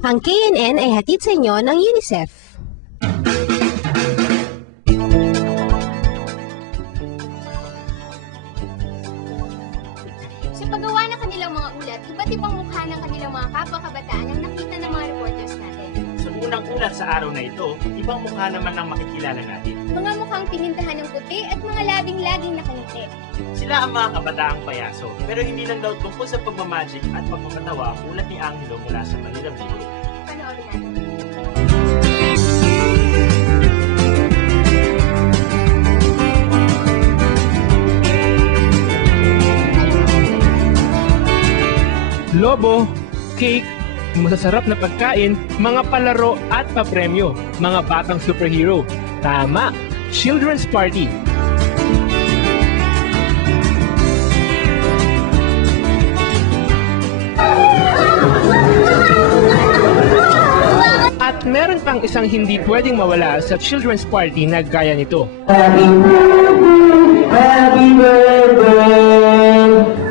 Ang KNN ay hatid sa inyo ng UNICEF. Sa paggawa ng kanilang mga ulat, iba't ibang mukha ng kanilang mga kapwa-kabataan ang nakita ng mga reporters natin. Sa unang ulat sa araw na ito, ibang mukha naman ang makikilala natin. Mga mukhang pinintahan ng puti at mga labing-laging nakangiti. Sila ang mga kabataang payaso, pero hindi lang daw tungkol sa pagmamagic at pagpapatawa ang ulat ni Angelo mula sa Manila Bureau. Panoorin natin. Lobo, cake, masasarap na pagkain, mga palaro at papremyo, mga batang superhero. Tama! Children's Party! At meron pang isang hindi pwedeng mawala sa Children's Party na gaya nito. Happy birthday!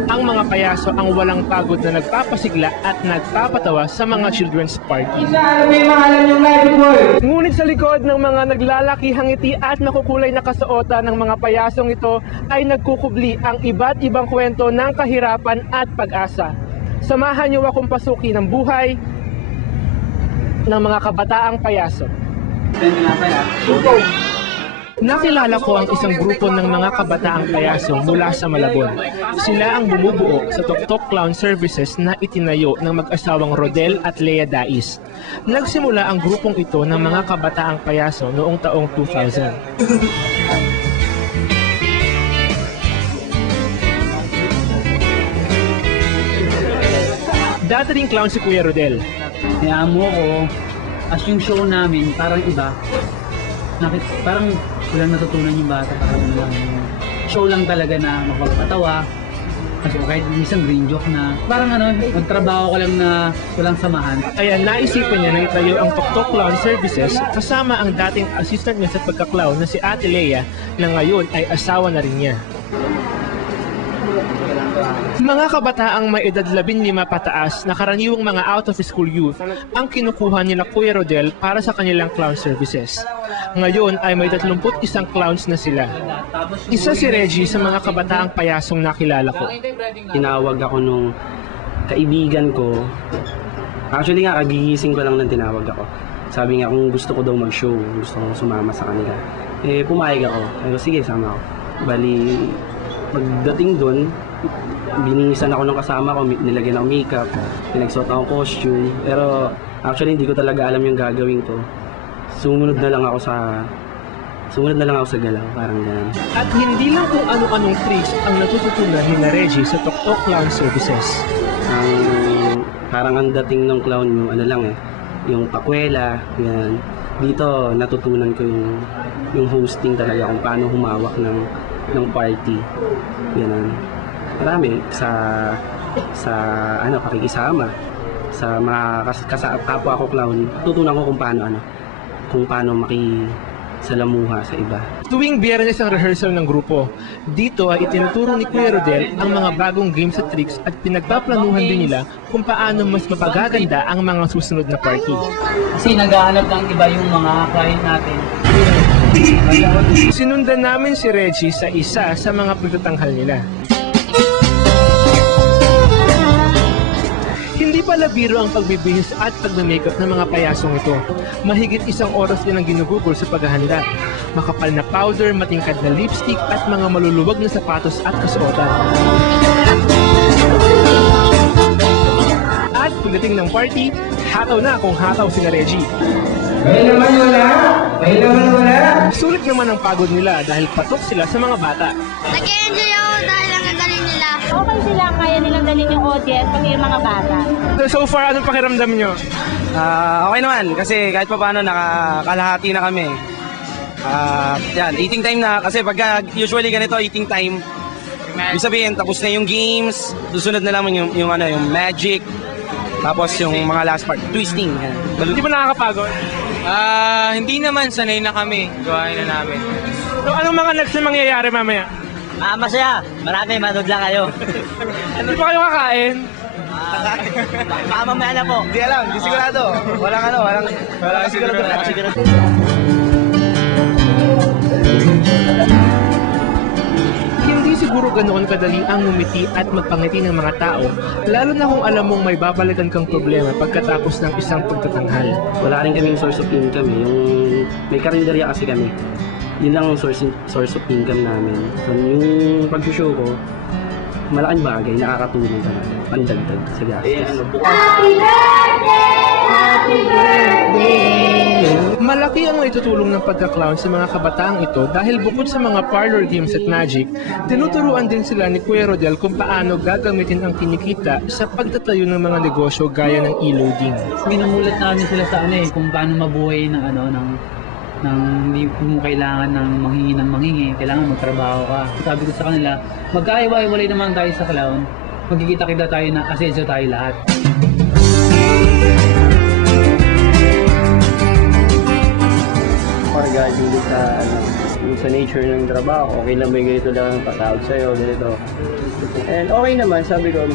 Ang mga payaso ang walang pagod na nagpapasigla at nagpapatawa sa mga children's party. Ano may maalam yung magic word? Ngunit sa likod ng mga naglalakihang ngiti at makukulay na kasuotan ng mga payasong ito ay nagkukubli ang iba't ibang kwento ng kahirapan at pag-asa. Samahan niyo akong pasukin ang buhay ng mga kabataang payaso. Nakilala ko ang isang grupo ng mga kabataang payaso mula sa Malabon. Sila ang bumubuo sa Tok-Tok Clown Services na itinayo ng mag-asawang Rodel at Lea Dais. Nagsimula ang grupong ito ng mga kabataang payaso noong taong 2000. Dati ring clown si Kuya Rodel. Niamo ko, as yung show namin, parang iba. Parang walang natutunan yung bata. Parang lang, show lang talaga na magpapatawa. Kasi kahit isang green joke na, parang magtrabaho ko lang na walang samahan. Kaya naisipan niya na itayo ang Tok-Tok Clown Services kasama ang dating assistant niya sa pagka-clown na si Ate Lea na ngayon ay asawa na rin niya. Mga kabataang may edad 15 pataas na karaniwang mga out-of-school youth ang kinukuha nila Kuya Rodel para sa kanilang clown services. Ngayon ay may 31 clowns na sila. Isa si Reggie sa mga kabataang payasong nakilala ko. Tinawag ako nung kaibigan ko. Actually nga, kagigising ko lang nang tinawag ako. Sabi nga kung gusto ko daw mag-show, gusto kong sumama sa kanila. Eh, pumayag ako. Sabi ko, sige, sama ako. Bali, pagdating doon, binihisan ako ng kasama ko, nilagyan ako makeup, pinagsuot ako costume. Pero actually hindi ko talaga alam yung gagawin ko. Sumunod na lang ako sa galaw, parang gano'n. At hindi lang kung ano-anong tricks ang natututunan ni na Reggie sa Tok-Tok Clown Services. Parang ang dating ng clown yung yung pakwela, yan. Dito natutunan ko yung hosting talaga, kung paano humawak ng party. Ganun. Marami sa pakikisama sa mga kapwa ko clown. Tutunan ko kung paano makisalamuha sa iba. Tuwing Biyernes ang rehearsal ng grupo, dito ay itinuturo ni Kuya Rodel ang mga bagong games at tricks at pinagpaplanuhan din nila kung paano mas mapagaganda ang mga susunod na party. Kasi naghahanap ng iba yung mga client natin. Sinundan namin si Reggie sa isa sa mga pagtatanghal nila. Hindi pala biro ang pagbibihis at pagme-makeup ng mga payasong ito. Mahigit 1 oras din ang ginugugol sa paghahanda. Makapal na powder, matingkad na lipstick at mga maluluwag na sapatos at kasuotan. At pagdating ng party, hataw na kung hataw si Reggie. May naman wala. Sulit naman ang pagod nila dahil patok sila sa mga bata. Nag-enjoy ako dahil ang gagaling nila. Okay sila, kaya nilang dalhin yung audience pag yung mga bata. So far, anong pakiramdam nyo? Okay naman, kasi kahit pa paano nakakalahati na kami. Yan, eating time na, kasi pagka usually ganito, eating time, ibig sabihin, tapos na yung games, susunod na naman yung magic, tapos yung mga last part, twisting. Hindi ba nakakapagod? Hindi naman, sanay na kami, gawain na namin. So anong mga next na mangyayari mamaya? Masaya. Marami, manood lang kayo. Hindi pa kayo kakain? Baka mamaya na po. Hindi alam, hindi sigurado. Walang sigurado. Hindi siguro ganoon kadali ang ngumiti at magpangiti ng mga tao, lalo na kung alam mong may babalikan kang problema pagkatapos ng isang pagtatanghal. Wala rin kaming source of income eh. Yung may karinderya kasi kami. Yun lang ang source of income namin. So yung pag-show ko, malaking bagay, nakakatulong talaga. Pandagdag sa gastos. Malaki ang naitutulong ng pagka-clown sa mga kabataang ito dahil bukod sa mga parlor games at magic, tinuturuan din sila ni Kuya Rodel kung paano gagamitin ang kinikita sa pagtatayo ng mga negosyo gaya ng e-loading. Minumulat namin sila sa kung paano mabuhay ng hindi mo kailangan ng manghingi, kailangan magtrabaho ka. Sabi ko sa kanila, magkaiwa-iwalay naman tayo sa clown, magkikita-kita tayo na asenso tayo lahat. Regarding sa nature ng trabaho, okay lang may ganito lang ang pasahod sa'yo, ganito. And okay naman, sabi ko,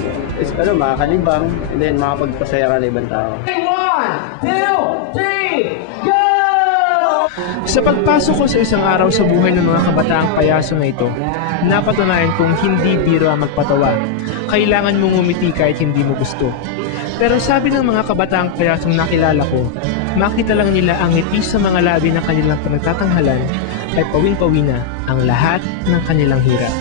makakalibang, and then makapagpasaya ka na ibang tao. 1, 2, 3, go! Sa pagpasok ko sa isang araw sa buhay ng mga kabataang payaso na ito, napatunayan kong hindi biro ang magpatawa. Kailangan mong umiti kahit hindi mo gusto. Pero sabi ng mga kabataang payasong nakilala ko, makita lang nila ang ngiti sa mga labi ng kanilang pinagtatanghalan ay pawing-pawi na ang lahat ng kanilang hirap.